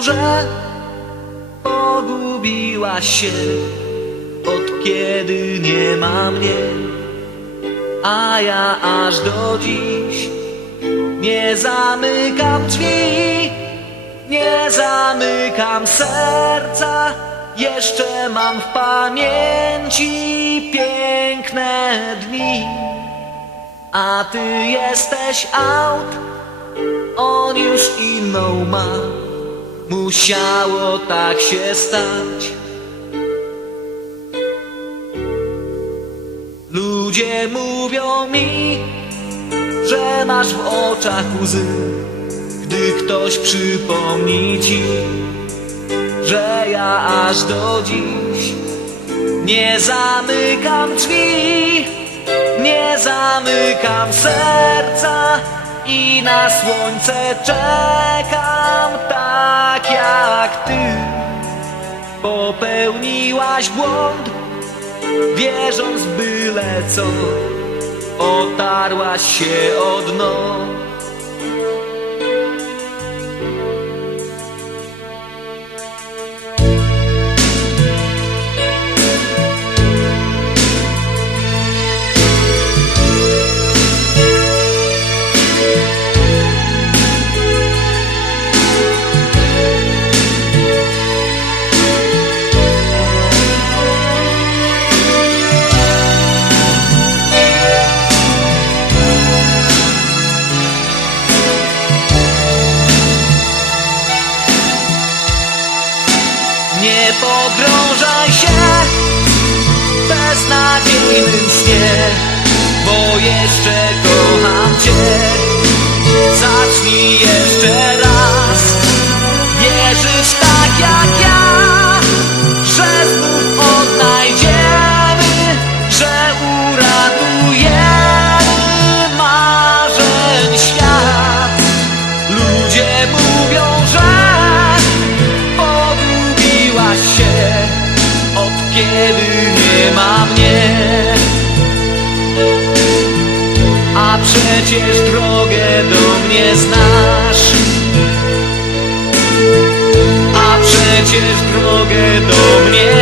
że pogubiłaś się od kiedy nie ma mnie, a ja aż do dziś nie zamykam drzwi, nie zamykam serca. Jeszcze mam w pamięci piękne dni, a ty jesteś out, on już inną ma. Musiało tak się stać. Ludzie mówią mi, że masz w oczach łzy, gdy ktoś przypomni ci, że ja aż do dziś nie zamykam drzwi, nie zamykam serca i na słońce czekam tak jak ty. Popełniłaś błąd, wierząc byle co, otarłaś się o dno. Jeszcze kocham cię. Zacznij jeszcze raz wierzyć tak jak ja, że znów odnajdziemy, że uratujemy marzeń świat. Ludzie mówią, że Pogubiłaś się od kiedy nie ma mnie przecież drogę do mnie znasz. A przecież drogę do mnie